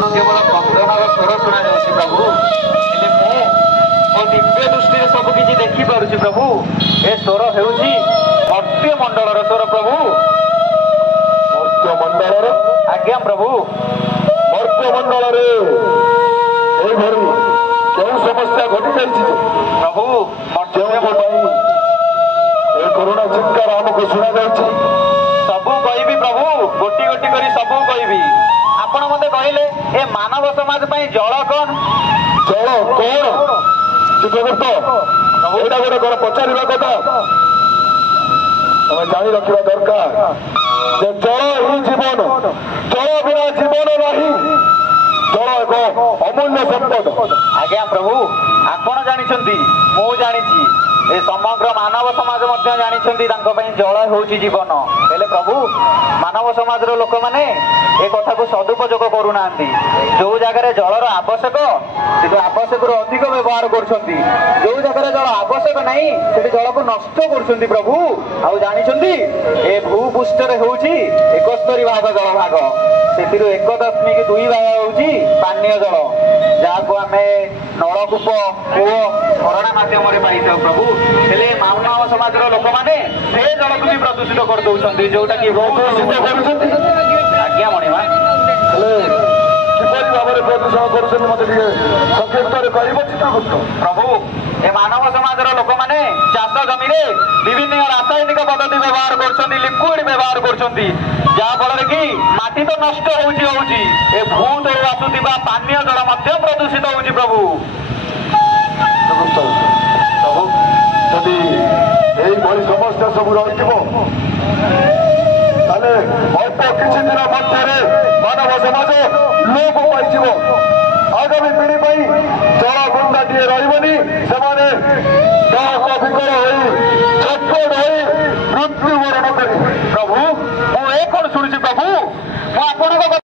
केवल कंदनर स्वर शुणा जाऊँगी प्रभु हेले मो दिव्य दृष्टि सबकि देखिपुर प्रभु ए स्वर होउछि मर्त्य मंडलर स्वर प्रभु मर्त्य मंडल आज्ञा प्रभु मर्त्य मंडल क्यों समस्या घटी जाइए प्रभु करुणा चित्कार आमको शुणा जाऊँगी सबू कहबी प्रभु गोटी गोटी कर सबू कहबी आपण मते कहले ए मानव समाज पई जल कौन जल कौन चित्रगुप्त एटा गोटे कौन पचार कथा आम जानी रखा दरकार जे जल ही जीवन जल बिना जीवन नहीं जल एक अमूल्य संपद आज्ञा प्रभु आपण जानिछंती मु जानिछि ए समग्र मानव समाज मध्य जानिछंती तांको पई जल होउछि जीवन हेले प्रभु मानव समाज रो लोक माने ए कथा को सदुपयोग करू नांती जो जगह रे जलर आवश्यक से आवश्यक रो अधिक व्यवहार करछंती जो जगह रे जल आवश्यक नहीं से जल को नष्ट करछंती प्रभु आ जानिछंती ए भूपृष्ठ रे होउछि 71 भाग जल भाग सेतिरो 1.2 भाग होउछि पानीय जल जाको आमे नलकूप कूओ झरणा माध्यम पाई प्रभु हेले मानव समाज लोक मैंने से जल को भी प्रदूषित कर दौरान जोटा कि आज्ञा मणिमा किपरि भाव में प्रदूषण कर मत चित्रगुप्त प्रभु ए मानव समाज लोक मैंने चाष जमी विभिन्न रासायनिक पद्धति व्यवहार कर लिक्विड व्यवहार कर जहाँफल कि माटी तो नष्ट होउछि ए भूत आसुवा पानीय जल प्रदूषित होउछि प्रभु प्रभु जदि यही समस्या सब रही अल्प किसी दिन मध्य मानव समाज लोप पाई आगामी पीढ़ी जल गुंडाटे रही से विकल हो छटपट हो मृत्युवरण कर प्रभु मु ए कौन शुणुछि प्रभु मु आपन